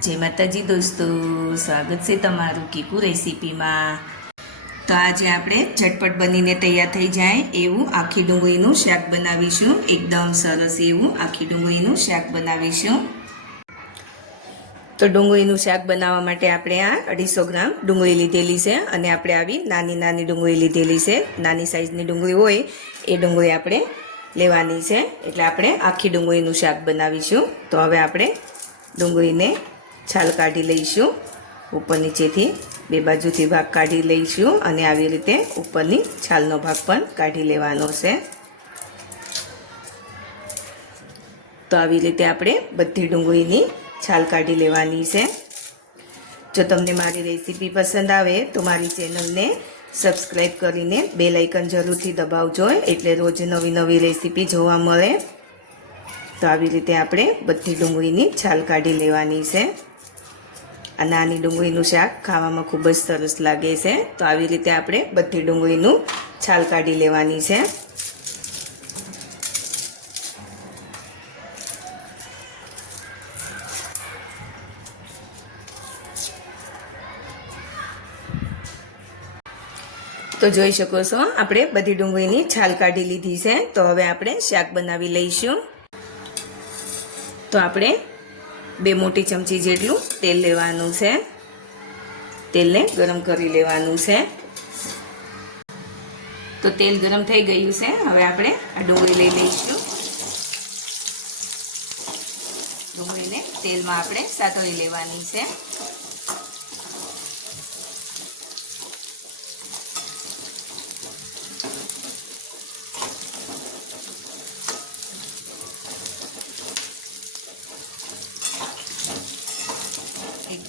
જય માતાજી દોસ્તો, સ્વાગત છે તમારું કીકુ રેસીપીમાં. તો આજે આપણે ઝટપટ બનીને તૈયાર થઈ જાય એવું આખી ડુંગળીનું શાક બનાવીશું. એકદમ સરસ એવું આખી ડુંગળીનું શાક બનાવીશું. તો ડુંગળીનું શાક બનાવવા માટે આપણે આ અઢીસો ગ્રામ ડુંગળી લીધેલી છે અને આપણે આવી નાની નાની ડુંગળી લીધેલી છે. નાની સાઈઝની ડુંગળી હોય એ ડુંગળી આપણે લેવાની છે. એટલે આપણે આખી ડુંગળીનું શાક બનાવીશું. તો હવે આપણે ડુંગળીને છાલ કાઢી લઈશું. ઉપર નીચેથી બે બાજુથી ભાગ કાઢી લઈશું અને આવી રીતે ઉપરની છાલનો ભાગ પણ કાઢી લેવાનો છે. તો આવી રીતે આપણે બધી ડુંગળીની છાલ કાઢી લેવાની છે. જો તમને મારી રેસીપી પસંદ આવે તો મારી ચેનલને સબસ્ક્રાઈબ કરીને બે લાઇકન જરૂરથી દબાવજો એટલે રોજ નવી નવી રેસીપી જોવા મળે. તો આવી રીતે આપણે બધી ડુંગળીની છાલ કાઢી લેવાની છે. આ નાની ડુંગળીનું શાક ખાવામાં ખૂબ જ સરસ લાગે છે. તો આવી રીતે આપણે બધી ડુંગળીનું છાલ કાઢી લેવાની છે. તો જોઈ શકો છો, આપણે બધી ડુંગળીની છાલ કાઢી લીધી છે. તો હવે આપણે શાક બનાવી લઈશું. તો આપણે બે મોટી ચમચી જેટલું તેલ લેવાનું છે. તેલને ગરમ કરી લેવાનું છે. તો તેલ ગરમ થઈ ગયું છે. હવે આપણે આ ડુંગળી લઈ લઈશું. ડુંગળીને તેલમાં આપણે સાતળી લેવાની છે.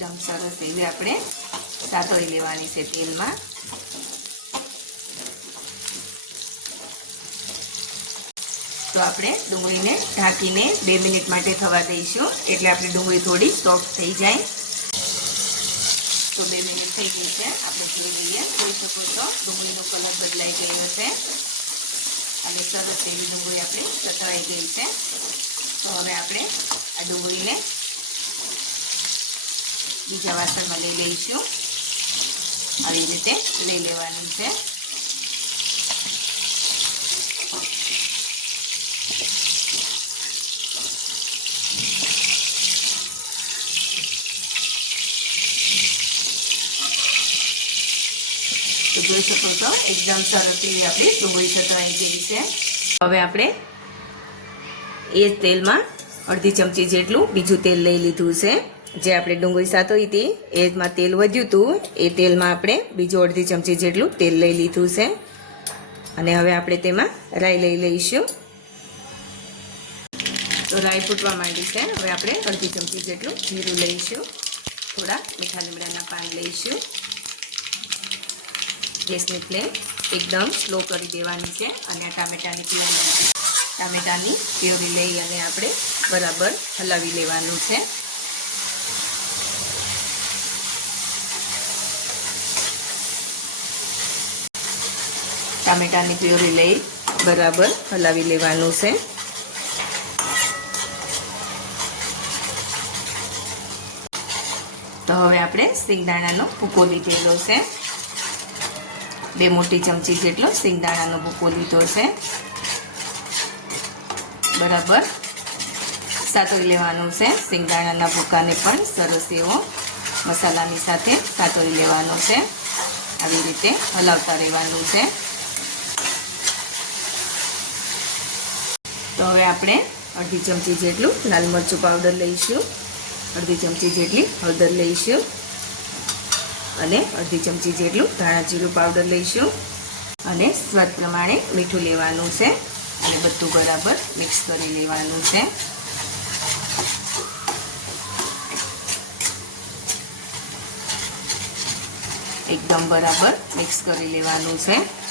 એકદમ સરસ એવી આપણે સાતળી લેવાની છે તેલમાં. તો આપણે ડુંગળીને ઢાંકીને બે મિનિટ માટે થવા દઈશું, એટલે આપણી ડુંગળી થોડી સોફ્ટ થઈ જાય. તો બે મિનિટ થઈ ગઈ છે. આપણે જોઈ લઈએ. જોઈ શકો છો, ડુંગળીનો કલર બદલાઈ ગયો છે. અને સરસ એવી ડુંગળી આપણી સતવાઈ ગઈ છે. તો હવે આપણે આ ડુંગળીને બીજા વાસણમાં લઈ લઈશું. આવી રીતે લઈ લેવાનું છે. તો જોઈ શકો છો, એકદમ સરસ એવી આપણી ડુંગળી સતવાઈ ગઈ છે. હવે આપણે એ તેલમાં અડધી ચમચી જેટલું બીજું તેલ લઈ લીધું છે. જે આપણે ડુંગળી સાતોઈ હતી, એમાં તેલ વધ્યું હતું એ તેલમાં આપણે બીજું અડધી ચમચી જેટલું તેલ લઈ લીધું છે. અને હવે આપણે તેમાં રાઈ લઈ લઈશું. તો રાઈ ફૂટવા માંડી છે. હવે આપણે અડધી ચમચી જેટલું જીરું લઈશું. થોડા મીઠા લીમડાના પાન લઈશું. ગેસની ફ્લેમ એકદમ સ્લો કરી દેવાની છે અને ટામેટાની પ્યોરી. ટામેટાની પ્યોરી લઈ અને આપણે બરાબર હલાવી લેવાનું છે. ટામેટાની પ્યોરી લઈ બરાબર હલાવી લેવાનું છે. તો હવે આપણે સિંગદાણાનો ભૂકો લીધેલો છે. બે મોટી ચમચી જેટલો સિંગદાણાનો ભૂકો લીધો છે. બરાબર સાતોઈ લેવાનું છે. સિંગદાણાના ભૂકાને પણ સરસ એવો મસાલાની સાથે સાતોઈ લેવાનો છે. આવી રીતે હલાવતા રહેવાનું છે. તો હવે આપણે અડધી ચમચી જેટલું લાલ મરચું પાવડર લઈશું. અડધી ચમચી જેટલી હળદર લઈશું. અને અડધી ચમચી જેટલું ધાણા જીરું પાવડર લઈશું. અને સ્વાદ પ્રમાણે મીઠું લેવાનું છે. અને બધું બરાબર મિક્સ કરી લેવાનું છે. એકદમ બરાબર મિક્સ કરી લેવાનું છે.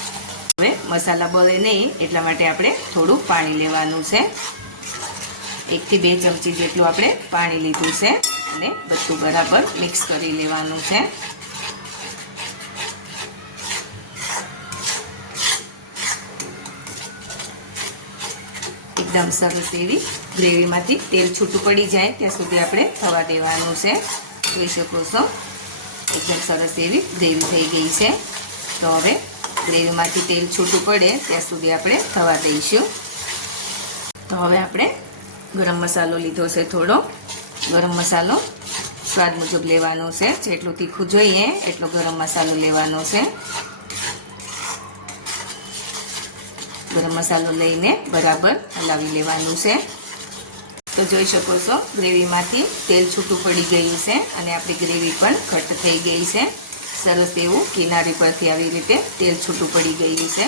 હવે મસાલા બળે નહીં, એટલા માટે આપણે થોડું પાણી લેવાનું છે. એકથી બે ચમચી જેટલું આપણે પાણી લીધું છે અને બધું બરાબર મિક્સ કરી લેવાનું છે. એકદમ સરસ એવી ગ્રેવીમાંથી તેલ છૂટું પડી જાય ત્યાં સુધી આપણે થવા દેવાનું છે. જોઈ શકો છો? એકદમ સરસ એવી ગ્રેવી થઈ ગઈ છે. તો હવે ગ્રેવીમાંથી તેલ છૂટું પડે, ત્યાં સુધી આપણે થવા દઈશું. તો હવે આપણે ગરમ મસાલો લીધો છે થોડો. ગરમ મસાલો સ્વાદ મુજબ લેવાનો છે. જેટલું તીખું જોઈએ, એટલો ગરમ મસાલો લેવાનો છે. ગરમ મસાલો લઈને બરાબર હલાવી લેવાનું છે. તો જોઈ શકો છો, ગ્રેવીમાંથી તેલ છૂટું પડી ગયું છે અને આપણી ગ્રેવી પણ ઘટ થઈ ગઈ છે. સરસ એવું કિનારી પરથી આવી રીતે તેલ છૂટું પડી ગયું છે.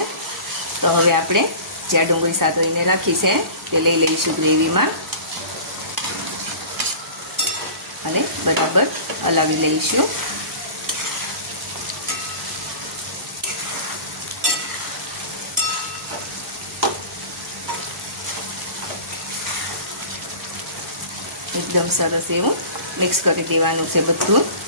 તો હવે આપણે જ્યાં ડુંગળી સાતળીને રાખી છે તે લઈ લઈશું ગ્રેવીમાં. અને બરાબર હલાવી લઈશું. એકદમ સરસ એવું મિક્સ કરી દેવાનું છે બધું.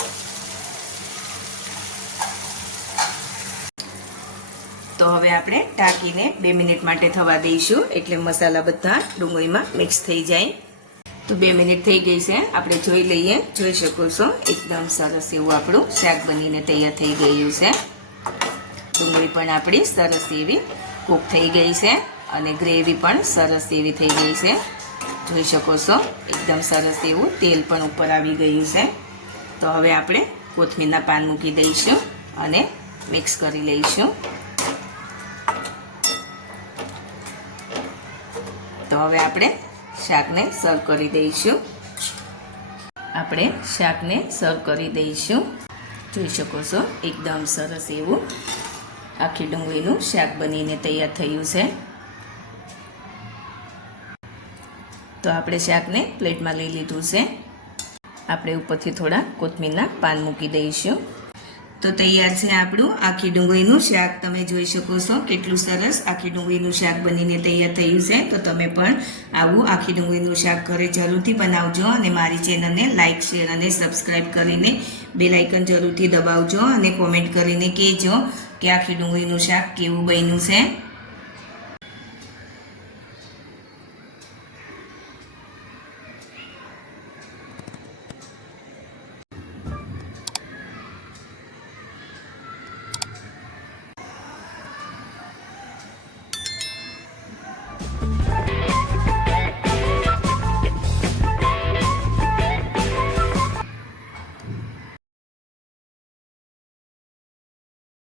તો હવે આપણે ઢાંકીને બે મિનિટ માટે થવા દઈશું. એટલે મસાલા બધા ડુંગળીમાં મિક્સ થઈ જાય. તો બે મિનિટ થઈ ગઈ છે. આપણે જોઈ લઈએ. જોઈ શકો છો. એકદમ સરસ એવું આપણું શાક બનીને તૈયાર થઈ ગયું છે. ડુંગળી પણ આપણી સરસ એવી કૂક થઈ ગઈ છે અને ગ્રેવી પણ સરસ એવી થઈ ગઈ છે. જોઈ શકો છો. એકદમ સરસ એવું તેલ પણ ઉપર આવી ગયું છે. તો હવે આપણે કોથમીરના પાન મૂકી દઈશું અને મિક્સ કરી લઈશું. તો હવે આપણે શાકને સર્વ કરી દઈશું. આપણે શાકને સર્વ કરી દઈશું. જોઈ શકો છો, એકદમ સરસ એવું આખી ડુંગળીનું શાક બનીને તૈયાર થયું છે. તો આપણે શાકને પ્લેટમાં લઈ લીધું છે. આપણે ઉપરથી થોડા કોથમીરના પાન મૂકી દઈશું. તો તૈયાર છે આપણું આખી ડુંગળીનું શાક. તમે જોઈ શકો છો કેટલું સરસ આખી ડુંગળીનું શાક બનીને તૈયાર થયું છે. તો તમે પણ આવું આખી ડુંગળીનું શાક ઘરે જરૂરથી બનાવજો અને મારી ચેનલને લાઇક શેર અને સબસ્ક્રાઈબ કરીને બેલાઇકન જરૂરથી દબાવજો અને કોમેન્ટ કરીને કહેજો કે આખી ડુંગળીનું શાક કેવું બન્યું છે.